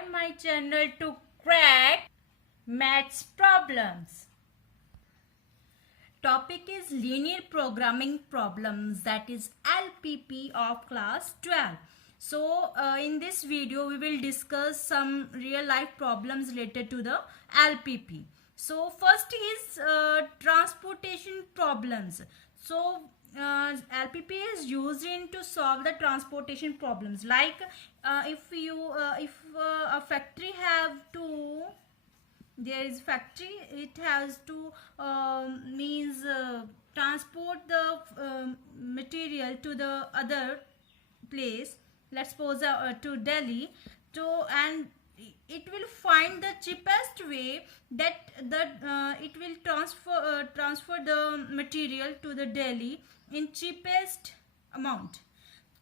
subscribe my channel to crack maths problems. Topic is linear programming problems, that is LPP of class 12. So in this video we will discuss some real life problems related to the LPP. So first is transportation problems. So LPP is used in to solve the transportation problems, like if a factory have to, there is factory, it has to means transport the material to the other place, let's suppose to Delhi, to, and it will find the cheapest way that it will transfer the material to the Delhi in cheapest amount.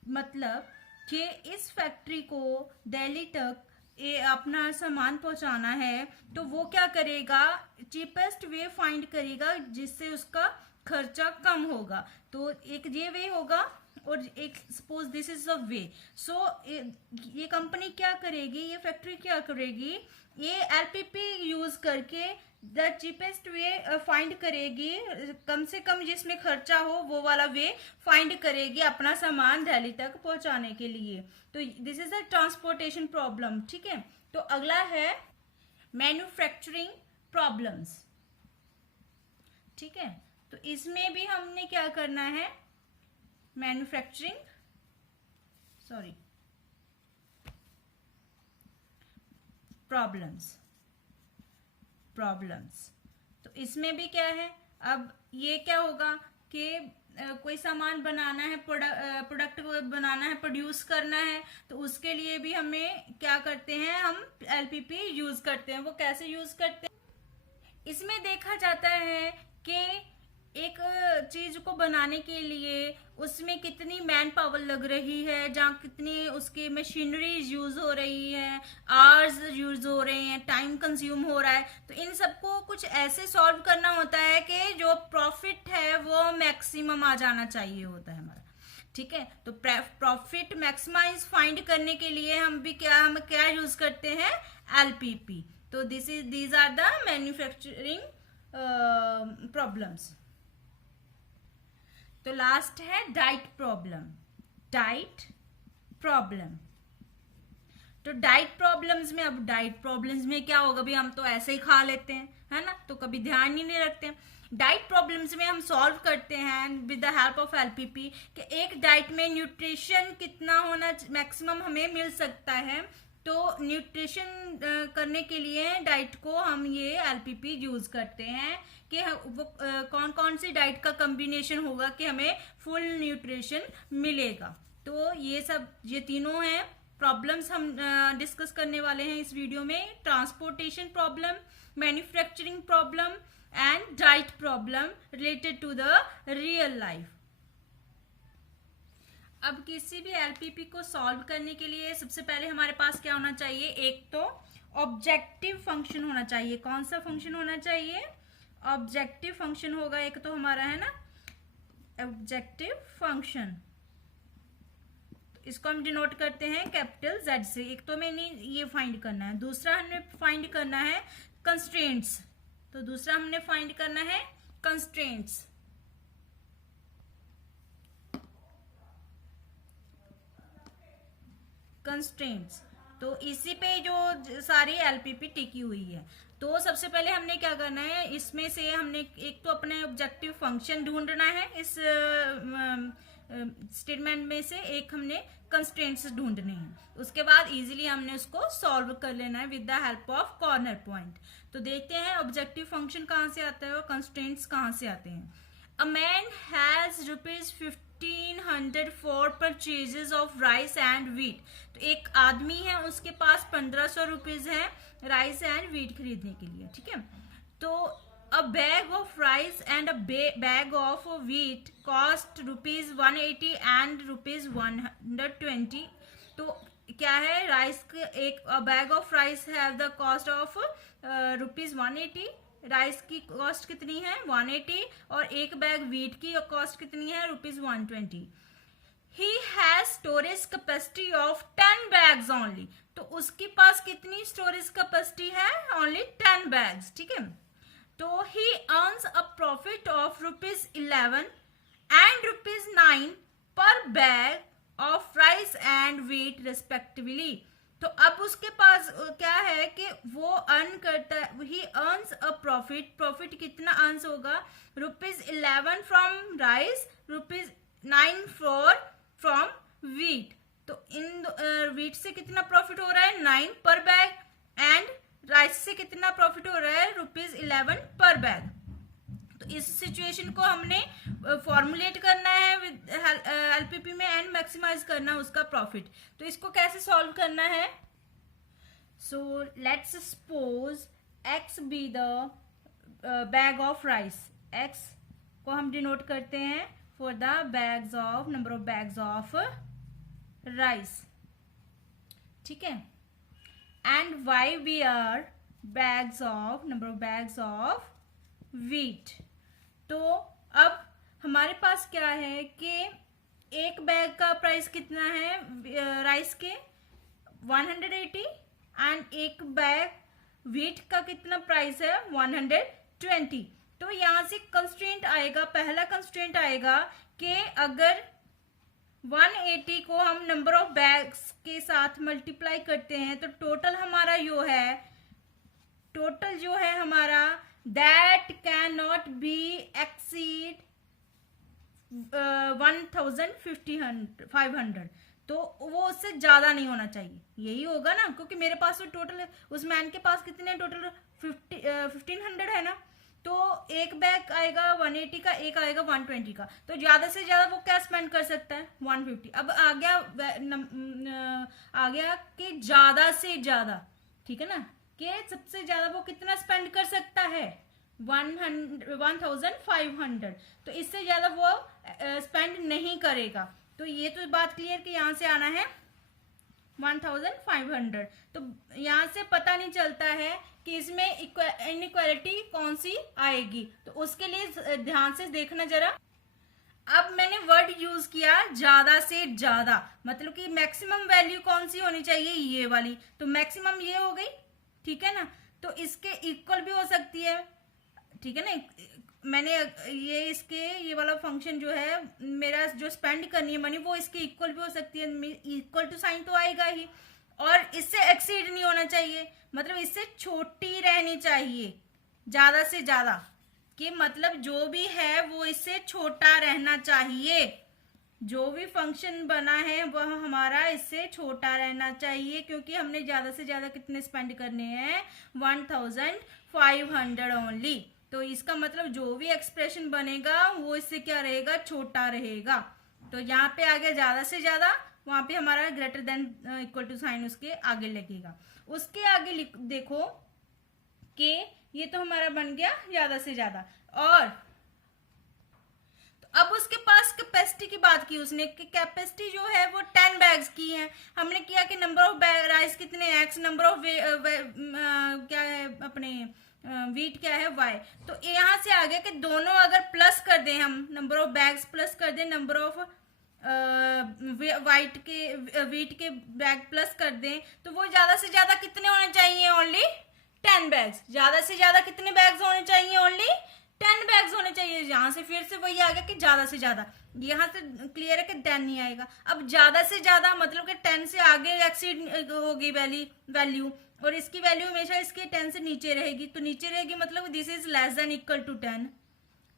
मतलब कि इस factory को दिल्ली तक ये अपना सामान पहुंचाना है, तो वो क्या करेगा, चीपेस्ट वे फाइंड करेगा जिससे उसका खर्चा कम होगा. तो एक ये वे होगा और एक सपोज दिस इज अ वे. सो ये कंपनी क्या करेगी, ये फैक्ट्री क्या करेगी, ये एलपीपी यूज करके द चीपेस्ट वे फाइंड करेगी, कम से कम जिसमें खर्चा हो वो वाला वे फाइंड करेगी अपना सामान दिल्ली तक पहुंचाने के लिए. तो this is the transportation problem. ठीक है, तो अगला है मैन्युफैक्चरिंग प्रॉब्लम्स. ठीक है, तो इसमें भी हमने क्या करना है, मैन्युफैक्चरिंग प्रॉब्लम्स. तो इसमें भी क्या है, अब ये क्या होगा कि कोई सामान बनाना है, प्रोडक्ट बनाना है, प्रोड्यूस करना है, तो उसके लिए भी हमें क्या करते हैं, हम एलपीपी यूज करते हैं. वो कैसे यूज करते हैं, इसमें देखा जाता है कि एक चीज को बनाने के लिए उसमें कितनी मैन पावर लग रही है, जहाँ कितनी उसकी मशीनरीज यूज हो रही है, आवर्स यूज हो रहे हैं, टाइम कंज्यूम हो रहा है. तो इन सबको कुछ ऐसे सॉल्व करना होता है कि जो प्रॉफिट है वो मैक्सिमम आ जाना चाहिए होता है हमारा. ठीक है, तो प्रॉफिट मैक्सिमाइज फाइंड करने के लिए हम क्या यूज करते हैं, एलपीपी. तो these are the manufacturing problems. तो लास्ट है डाइट प्रॉब्लम. तो डाइट प्रॉब्लम्स में, अब डाइट प्रॉब्लम्स में क्या होगा, भी हम तो ऐसे ही खा लेते हैं, है ना, तो कभी ध्यान ही नहीं रखते. डाइट प्रॉब्लम्स में हम सॉल्व करते हैं with the help of LPP कि एक डाइट में न्यूट्रिशन कितना होना मैक्सिमम हमें मिल सकता है. तो न्यूट्रिशन करने के लिए डाइट को हम ये एलपीपी यूज करते हैं कि वो कौन कौन सी डाइट का कॉम्बिनेशन होगा कि हमें फुल न्यूट्रिशन मिलेगा. तो ये तीनों हैं प्रॉब्लम्स हम डिस्कस करने वाले हैं इस वीडियो में. Transportation problem, manufacturing problem and diet problem related to the real life. अब किसी भी एलपीपी को सॉल्व करने के लिए सबसे पहले हमारे पास क्या होना चाहिए, एक तो ऑब्जेक्टिव फंक्शन होना चाहिए. कौन सा फंक्शन होना चाहिए, ऑब्जेक्टिव फंक्शन होगा एक तो हमारा, है ना, ऑब्जेक्टिव फंक्शन. इसको हम डिनोट करते हैं कैपिटल जेड से. एक तो मैंने ये फाइंड करना है, दूसरा हमने फाइंड करना है कंस्ट्रेंट्स. तो दूसरा हमने फाइंड करना है कंस्ट्रेंट्स. तो इसी पे जो सारी एलपीपी टिकी हुई है. तो सबसे पहले हमने क्या करना है, इसमें से हमने एक तो अपने ऑब्जेक्टिव फंक्शन ढूंढना है, इस स्टेटमेंट में से एक हमने कंस्ट्रेंट्स ढूंढने हैं. उसके बाद इजीली हमने उसको सॉल्व कर लेना है with the help of corner point. तो देखते हैं ऑब्जेक्टिव फंक्शन कहाँ से आता है और कंस्ट्रेंट्स कहाँ से आते हैं. A man has ₹1500 for purchases of rice and wheat. तो एक आदमी है, उसके पास 1500 रुपीज है राइस एंड वीट खरीदने के लिए. ठीक है, तो अ bag of rice and a bag of wheat cost ₹180 and ₹120. तो क्या है, राइस के एक bag of rice have the cost of ₹180. Rice की कॉस्ट कितनी है, 180, और एक बैग वीट की कॉस्ट कितनी है, ₹120. He has storage capacity of 10 bags only. तो उसके पास कितनी स्टोरेज कैपेसिटी है? ओनली 10 बैग्स, ठीक है। तो ही earns a profit of ₹11 and ₹9 पर bag of rice and wheat respectively. तो अब उसके पास क्या है कि वो अर्न करता है, ही अर्न्स अ प्रॉफिट, प्रॉफिट कितना अर्न्स होगा? ₹11 फ्रॉम राइस, ₹9 फ्रॉम व्हीट। तो इन व्हीट से कितना प्रॉफिट हो रहा है? 9 पर बैग, एंड राइस से कितना प्रॉफिट हो रहा है? ₹11 पर बैग। तो इस सिचुएशन को हमने फॉर्मुलेट करना है विद एलपीपी में एंड मैक्सिमाइज करना है उसका प्रॉफिट। तो इसको कैसे सॉल्व करना है? So let's suppose x be the bag of rice. x को हम डिनोट करते हैं for the bags of number of bags of rice, ठीक है। And y we are bags of number of bags of wheat. तो अब हमारे पास क्या है कि एक बैग का प्राइस कितना है राइस के? 180, एंड एक बैग व्हीट का कितना प्राइस है? 120। तो यहां से कंस्ट्रेंट आएगा, पहला कंस्ट्रेंट आएगा कि अगर 180 को हम नंबर ऑफ बैग्स के साथ मल्टीप्लाई करते हैं तो टोटल हमारा जो है हमारा that cannot be exceed 1500। तो वो उससे ज्यादा नहीं होना चाहिए, यही होगा ना, क्योंकि मेरे पास तो टोटल, उस मैन के पास कितने टोटल 1500 है ना। तो एक बैग आएगा 180 का, एक आएगा 120 का, तो ज्यादा से ज्यादा वो क्या स्पेंड कर सकता है? 150। अब आ गया कि ज्यादा से ज्यादा, ठीक है ना, कि सबसे ज्यादा वो कितना स्पेंड कर सकता है? 1500। तो इससे ज्यादा वो स्पेंड नहीं करेगा। तो ये तो बात क्लियर कि यहां से आना है 1500। तो यहां से पता नहीं चलता है कि इसमें इनइक्वालिटी कौन सी आएगी। तो उसके लिए ध्यान से देखना जरा। अब मैंने वर्ड यूज किया ज्यादा से ज्यादा, मतलब कि मैक्सिमम वैल्यू कौन सी होनी चाहिए? ये वाली। तो मैक्सिमम ये हो गई, ठीक है ना। तो इसके इक्वल भी हो सकती है, ठीक है ना। मैंने ये वाला फंक्शन जो है मेरा, जो स्पेंड करनी है मनी, वो इसके इक्वल भी हो सकती है। इक्वल टू साइन तो आएगा ही, और इससे एक्सीड नहीं होना चाहिए, मतलब इससे छोटी रहनी चाहिए ज्यादा से ज्यादा, कि मतलब जो भी है वो इससे छोटा रहना चाहिए। जो भी फंक्शन बना है वह हमारा इससे छोटा रहना चाहिए, क्योंकि हमने ज्यादा से ज्यादा कितने स्पेंड करने हैं? 1500 ओनली। तो इसका मतलब जो भी एक्सप्रेशन बनेगा वो इससे क्या रहेगा? छोटा रहेगा। तो यहाँ पे आ गया ज्यादा से ज्यादा, वहां पे हमारा greater than equal to sign उसके आगे लगेगा। उसके आगे देखो कि ये तो हमारा बन गया ज्यादा से ज्यादा। और तो अब उसके पास कैपेसिटी की बात की उसने, कि कैपेसिटी जो है वो 10 बैग्स की है। हमने किया कि नंबर ऑफ बैग राइस कितने x, नंबर ऑफ क्या है अपने व्हीट क्या है y। तो यहां से आ गया कि दोनों अगर प्लस कर दें, हम नंबर ऑफ बैग्स प्लस कर दें, नंबर ऑफ व्हीट के बैग प्लस कर दें, तो वो ज्यादा से ज्यादा कितने होने चाहिए? Only 10 bags. ज्यादा से ज्यादा कितने बैग्स होने चाहिए? ओनली 10 बैग्स होने चाहिए। यहां से फिर से वही आ गया कि ज्यादा से ज्यादा, यहां से क्लियर है कि 10 नहीं आएगा। अब ज्यादा से ज्यादा मतलब कि 10 से आगे एक्सीड होगी वैल्यू, और इसकी वैल्यू हमेशा इसके 10 से नीचे रहेगी। तो नीचे रहेगी मतलब this is less than equal to 10,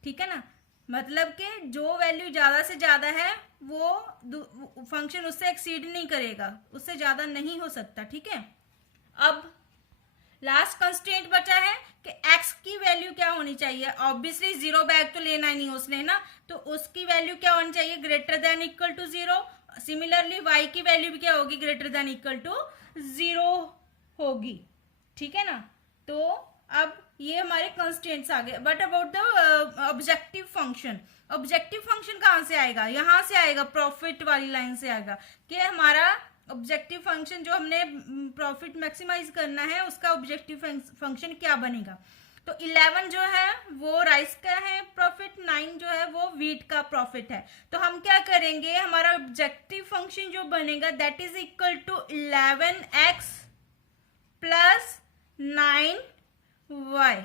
ठीक है ना। मतलब कि जो वैल्यू ज्यादा से ज्यादा है वो फंक्शन उससे एक्सीड नहीं करेगा, उससे ज्यादा नहीं हो सकता, ठीक है। अब लास्ट कंस्ट्रेंट बचा है कि x की वैल्यू क्या होनी चाहिए? ऑब्वियसली 0 बैग तो लेना ही नहीं उसने ना, तो उसकी वैल्यू क्या होनी चाहिए? Greater than equal to 0। Similarly y की वैल्यू भी क्या होगी? ग्रेटर देन इक्वल टू 0 होगी, ठीक है ना। तो अब ये हमारे कंस्ट्रेंट्स आ गए। But about the objective function, objective function कहाँ से आएगा? यहाँ से आएगा, प्रॉफिट वाली लाइन से आएगा, कि हमारा ऑब्जेक्टिव फंक्शन जो हमने प्रॉफिट मैक्सिमाइज करना है उसका ऑब्जेक्टिव फंक्शन क्या बनेगा। तो 11 जो है वो राइस का है प्रॉफिट, 9 जो है वो व्हीट का प्रॉफिट है। तो हम क्या करेंगे, हमारा ऑब्जेक्टिव फंक्शन जो बनेगा that is equal to 11x plus 9y।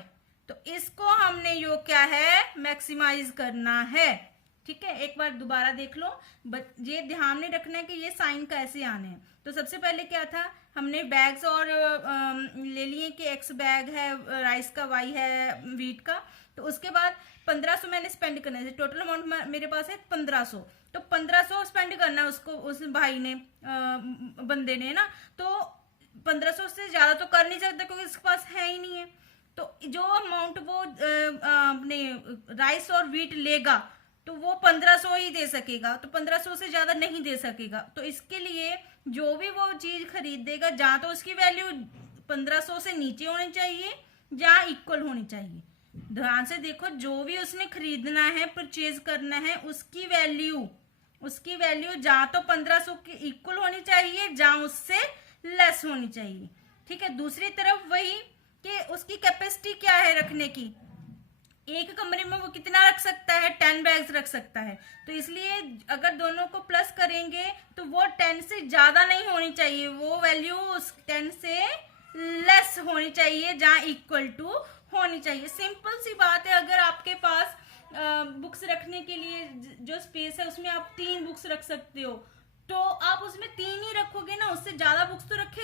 तो इसको हमने यो क्या है मैक्सिमाइज करना है। ठीक है, एक बार दोबारा देख लो, ये ध्यान में रखना है कि ये साइन कैसे आने हैं। तो सबसे पहले क्या था, हमने बैग्स और ले लिए कि x बैग है राइस का, y है व्हीट का। तो उसके बाद 1500 मैंने स्पेंड करना है, टोटल अमाउंट मेरे पास है 1500। तो 1500 स्पेंड करना है उसको, उस भाई ने बंदे ने ना, तो 1500 से ज्यादा तो कर नहीं सकता क्योंकि इसके पास है ही नहीं है। तो जो अमाउंट वो अपने राइस और व्हीट लेगा तो वो 1500 ही दे सकेगा, तो 1500 से ज्यादा नहीं दे सकेगा। तो इसके लिए जो भी वो चीज खरीदेगा, जहां तो उसकी वैल्यू 1500 से नीचे होनी चाहिए, जहां इक्वल होनी चाहिए। ध्यान से देखो, जो भी उसने खरीदना है, परचेज करना है, उसकी वैल्यू जहां तो 1500 के इक्वल होनी चाहिए, जहां उससे लेस होनी चाहिए। ठीक है, दूसरी तरफ वही कि उसकी कैपेसिटी क्या है रखने की, एक कमरे में वो कितना रख सकता है, 10 बैग्स रख सकता है। तो इसलिए अगर दोनों को प्लस करेंगे तो वो 10 से ज्यादा नहीं होनी चाहिए, वो वैल्यू उस 10 से लेस होनी चाहिए, जहां इक्वल टू होनी चाहिए। सिंपल सी बात है, अगर आपके पास बुक्स रखने के लिए जो स्पेस है उसमें आप 3 बुक्स रख सकते हो, तो आप उसमें 3 ही रखोगे ना, उससे ज्यादा बुक्स तो रख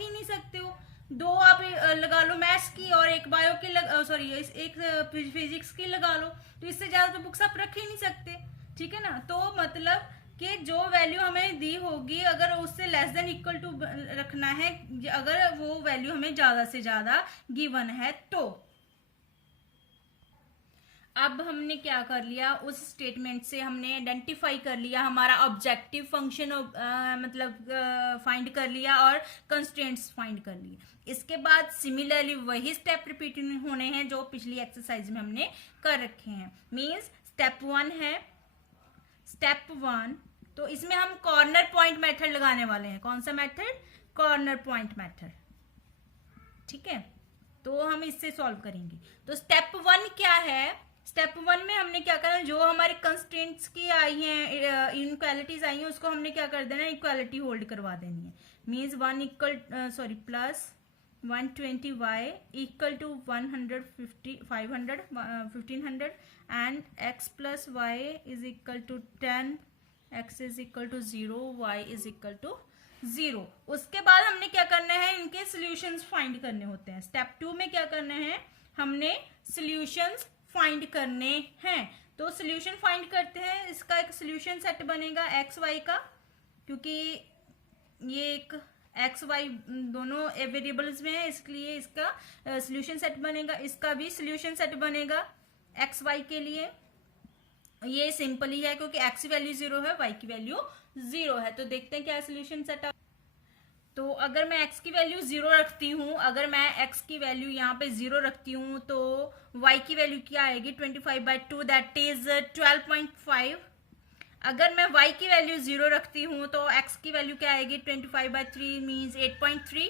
ही नहीं सकते हो। 2 आप लगा लो मैथ्स की और एक बायो की एक फिजिक्स की लगा लो, तो इससे ज्यादा तो बुक्स आप रख ही नहीं सकते। ठीक है ना, तो मतलब कि जो वैल्यू हमें दी होगी, अगर उससे लेस देन इक्वल टू रखना है, अगर वो वैल्यू हमें ज्यादा से ज्यादा गिवन है। तो अब हमने क्या कर लिया, उस स्टेटमेंट से हमने आइडेंटिफाई कर लिया, हमारा ऑब्जेक्टिव फंक्शन मतलब फाइंड कर लिया और कंस्ट्रेंट्स फाइंड कर लिए। इसके बाद सिमिलरली वही स्टेप रिपीट होने हैं जो पिछली एक्सरसाइज में हमने कर रखे हैं। मींस स्टेप 1 है, स्टेप 1, तो इसमें हम कॉर्नर पॉइंट मेथड लगाने वाले हैं। कौन सा मेथड? Corner point method. ठीक है, तो हम इससे सॉल्व करेंगे। तो स्टेप 1 क्या है, स्टेप 1 में हमने क्या करना, जो हमारे कंस्ट्रेंट्स की आई हैं, इनइक्वालिटीज आई हैं, उसको हमने क्या कर देना, इक्वालिटी होल्ड करवा देनी है। Means plus 120y equal to 1500 and x plus y is equal to 10, x is equal to 0, y is equal to 0। उसके बाद हमने क्या करना है, इनके सोल्यूशंस फाइंड करने होते हैं। स्टेप 2 में क्या करना है, हमने सोल्यूशंस फाइंड करने हैं। तो सोल्यूशन फाइंड करते हैं, इसका एक सोल्यूशन सेट बनेगा एक्स वाई का, क्योंकि ये एक एक्स वाई दोनों वेरिएबल्स में है, इसलिए इसका सोल्यूशन सेट बनेगा। इसका भी सोल्यूशन सेट बनेगा एक्स वाई के लिए। ये सिंपल ही है क्योंकि एक्स की वैल्यू 0 है, वाई की वैल्यू 0 है। तो देखते हैं क्या सोल्यूशन सेट। तो अगर मैं x की वैल्यू 0 रखती हूँ, अगर मैं x की वैल्यू यहाँ पे 0 रखती हूँ, तो y की वैल्यू क्या आएगी, 25/2 दैट इज 12.5। अगर मैं y की वैल्यू 0 रखती हूँ तो x की वैल्यू क्या आएगी, 25/3 मीन्स 8.3।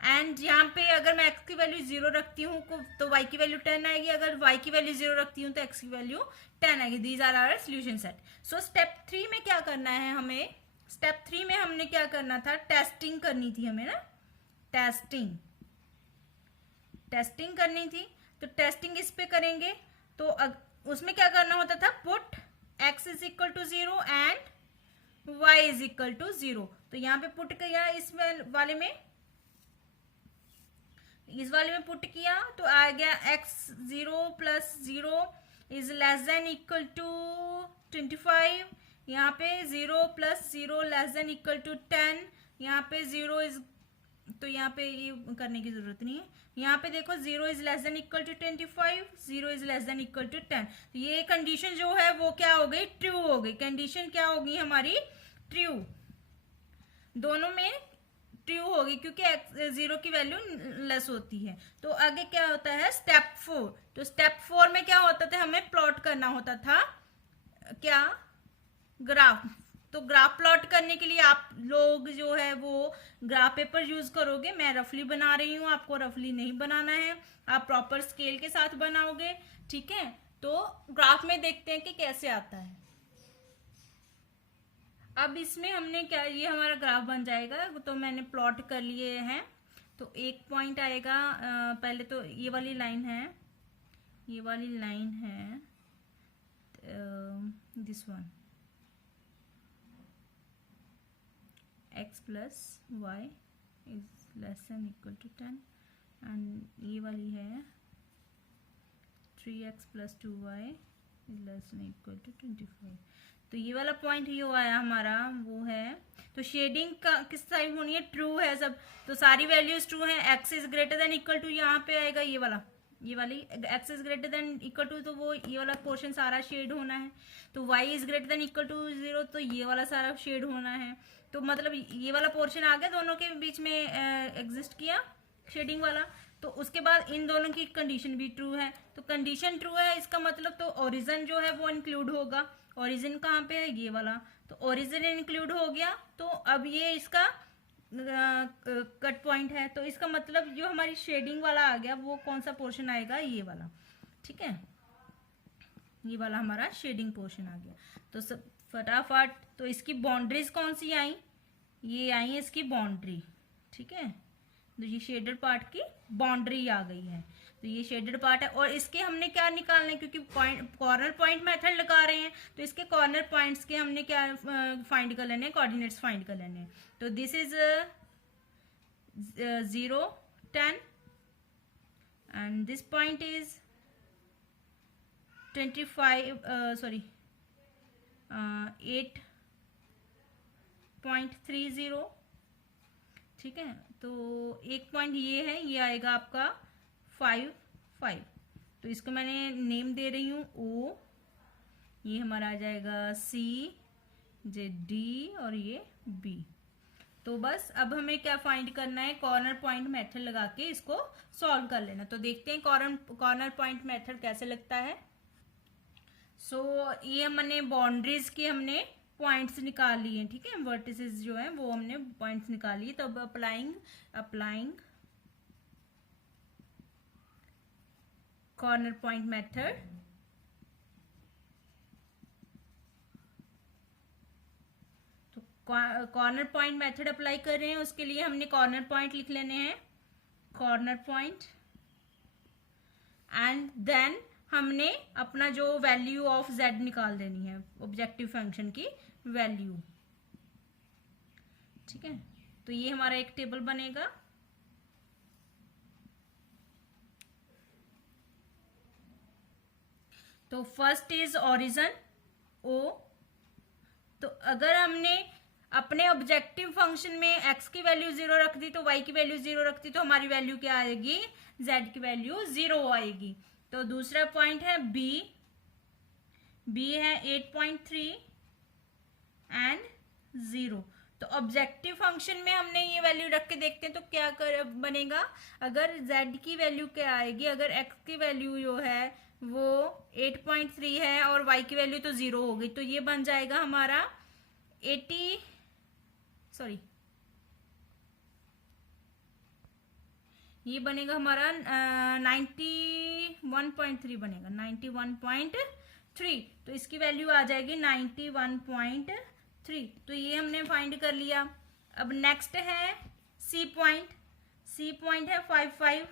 एंड यहाँ पे अगर मैं x की वैल्यू 0 रखती हूँ तो y की वैल्यू 10 आएगी, अगर y की वैल्यू 0 रखती हूँ तो x की वैल्यू 10 आएगी। These are our solution set. So step 3 में क्या करना है हमें, स्टेप 3 में हमने क्या करना था, टेस्टिंग करनी थी हमें ना, टेस्टिंग करनी थी। तो टेस्टिंग इस पे करेंगे, तो उसमें क्या करना होता था, put x is equal to 0 and y is equal to 0। तो यहाँ पे पुट किया, इस वाले में पुट किया, तो आ गया x 0 plus 0 is less than equal to 25। यहाँ पे 0 plus 0 less than equal to 10। यहाँ पे 0 इज, तो यहाँ पे ये करने की जरूरत नहीं है। यहाँ पे देखो 0 is less than equal to 25, 0 is less than equal to 10। तो ये कंडीशन जो है वो क्या हो गई, ट्रू हो गई। कंडीशन क्या होगी हमारी, ट्रू। दोनों में ट्रू होगी क्योंकि 0 की वैल्यू लेस होती है। तो आगे क्या होता है, स्टेप 4। तो स्टेप 4 में क्या होता था, हमें प्लॉट करना होता था क्या, ग्राफ। तो ग्राफ प्लॉट करने के लिए आप लोग जो है वो ग्राफ पेपर यूज करोगे। मैं रफली बना रही हूँ, आपको रफली नहीं बनाना है, आप प्रॉपर स्केल के साथ बनाओगे, ठीक है। तो ग्राफ में देखते हैं कि कैसे आता है। अब इसमें हमने क्या, ये हमारा ग्राफ बन जाएगा, तो मैंने प्लॉट कर लिए हैं। तो एक पॉइंट आएगा, पहले तो ये वाली लाइन है, ये वाली लाइन है, this one x plus Y is less than equal to 10 and ये वाली है 3x plus 2y is less than equal to 25। तो ये वाला पॉइंट जो आया हमारा वो है। तो शेडिंग का किस साइड होनी है, ट्रू है सब, तो सारी वैल्यूज ट्रू हैं। x is greater than equal to, यहाँ पे आएगा ये वाला, ये वाली x is greater than equal to, तो वो ये वाला पोर्शन सारा शेड होना है। तो y is greater than equal to 0, तो ये वाला सारा शेड होना है। तो मतलब ये वाला पोर्शन आ गया, दोनों के बीच में एग्जिस्ट किया शेडिंग वाला। तो उसके बाद इन दोनों की कंडीशन भी ट्रू है। तो कंडीशन ट्रू है, इसका मतलब तो ओरिजिन जो है वो इंक्लूड होगा। ओरिजिन कहाँ पे है, ये वाला, तो ओरिजिन इंक्लूड हो गया। तो अब ये इसका कट पॉइंट है, तो इसका मतलब जो हमारी शेडिंग वाला आ गया वो कौन सा पोर्शन आएगा, ये वाला, ठीक है। ये वाला हमारा शेडिंग पोर्शन आ गया। तो सब फटाफट, तो इसकी बाउंड्रीज कौन सी आई, ये आई है इसकी बाउंड्री, ठीक है। तो ये शेडेड पार्ट की बाउंड्री आ गई है, तो ये शेडेड पार्ट है। और इसके हमने क्या निकालना है, क्योंकि कॉर्नर पॉइंट मेथड लगा रहे हैं, तो इसके कॉर्नर पॉइंट्स के हमने क्या फाइंड कर लेने, कोऑर्डिनेट्स फाइंड कर लेने। तो this is 0, 10 and this point is 25, 8.30, ठीक है। तो एक पॉइंट ये है, ये आएगा आपका 5. तो इसको मैंने नेम दे रही हूँ O, ये हमारा आ जाएगा C, जे D और ये B। तो बस अब हमें क्या फाइंड करना है, कॉर्नर पॉइंट मेथड लगा के इसको सॉल्व कर लेना। तो देखते हैं कॉर्नर पॉइंट मेथड कैसे लगता है। ये हमने बाउंड्रीज के हमने पॉइंट्स निकाल लिए, ठीक है, वर्टिसेस जो है वो हमने पॉइंट्स निकाल लिए। तो अब अप्लाइंग कॉर्नर पॉइंट मेथड, तो कॉर्नर पॉइंट मेथड अप्लाई कर रहे हैं, उसके लिए हमने कॉर्नर पॉइंट लिख लेने हैं, कॉर्नर पॉइंट, एंड देन हमने अपना जो वैल्यू ऑफ z निकाल देनी है, ऑब्जेक्टिव फंक्शन की वैल्यू, ठीक है। तो ये हमारा एक टेबल बनेगा। तो फर्स्ट इज ओरिजिन O। तो अगर हमने अपने ऑब्जेक्टिव फंक्शन में x की वैल्यू 0 रख दी, तो y की वैल्यू 0 रखती, तो हमारी वैल्यू क्या आएगी, z की वैल्यू 0 आएगी। तो दूसरा पॉइंट है B है 8.3 एंड 0। तो ऑब्जेक्टिव फंक्शन में हमने ये वैल्यू रख के देखते हैं तो क्या बनेगा, अगर z की वैल्यू क्या आएगी, अगर x की वैल्यू जो है वो 8.3 है और y की वैल्यू तो 0 हो गई, तो ये बन जाएगा हमारा ये बनेगा हमारा 91.3 बनेगा, 91.3। तो इसकी वैल्यू आ जाएगी 91.3। तो ये हमने फाइंड कर लिया। अब नेक्स्ट है C पॉइंट है 5.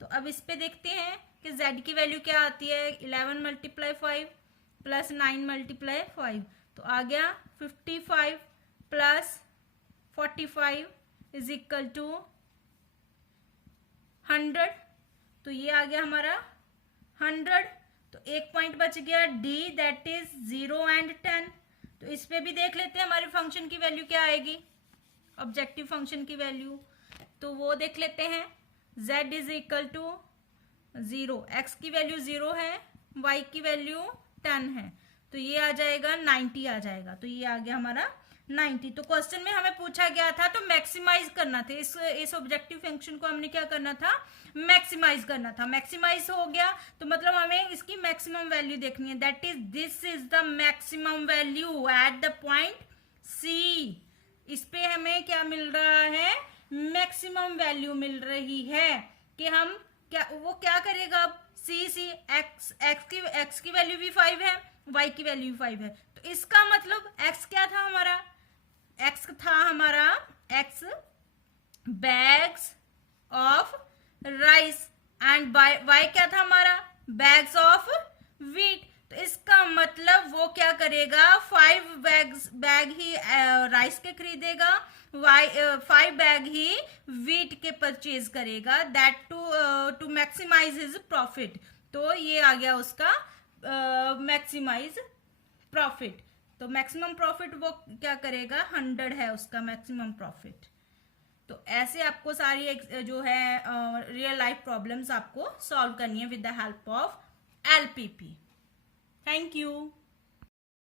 तो अब इस पे देखते हैं कि z की वैल्यू क्या आती है, 11 × 5 प्लस 9 × 5, तो आ गया 55 प्लस 45 इज इक्वल टू 100। तो ये आ गया हमारा 100। तो एक पॉइंट बच गया D, दैट इज 0 एंड 10। तो इस पे भी देख लेते हैं हमारे फंक्शन की वैल्यू क्या आएगी, ऑब्जेक्टिव फंक्शन की वैल्यू। तो वो देख लेते हैं, z is equal to 0, x की वैल्यू 0 है, y की वैल्यू 10 है, तो ये आ जाएगा 90 आ जाएगा। तो ये आ गया हमारा 90। तो क्वेश्चन में हमें पूछा गया था तो मैक्सिमाइज करना था, इस ऑब्जेक्टिव फंक्शन को हमने क्या करना था, मैक्सिमाइज करना था। मैक्सिमाइज हो गया तो मतलब हमें इसकी मैक्सिमम वैल्यू देखनी है, that is this is the maximum value at the point C, इस पे हमें क्या मिल रहा है, मैक्सिमम वैल्यू मिल रही है कि हम क्या, वो क्या करेगा अब, सी एक्स की वैल्यू भी 5 है, वाई की वैल्यू भी 5 है, तो इसका मतलब एक्स क्या था हमारा, एक्स था हमारा X bags of rice and Y क्या था हमारा, बैग्स ऑफ व्हीट। तो इसका मतलब वो क्या करेगा, 5 बैग ही राइस के खरीदेगा, 5 बैग ही व्हीट के परचेज करेगा, that to maximise his profit. तो ये आ गया उसका मैक्सिमाइज प्रॉफिट। तो मैक्सिमम प्रॉफिट वो क्या करेगा, 100 है उसका मैक्सिमम प्रॉफिट। तो ऐसे आपको सारी जो है रियल लाइफ प्रॉब्लम्स आपको सॉल्व करनी है with the help of LPP. Thank you.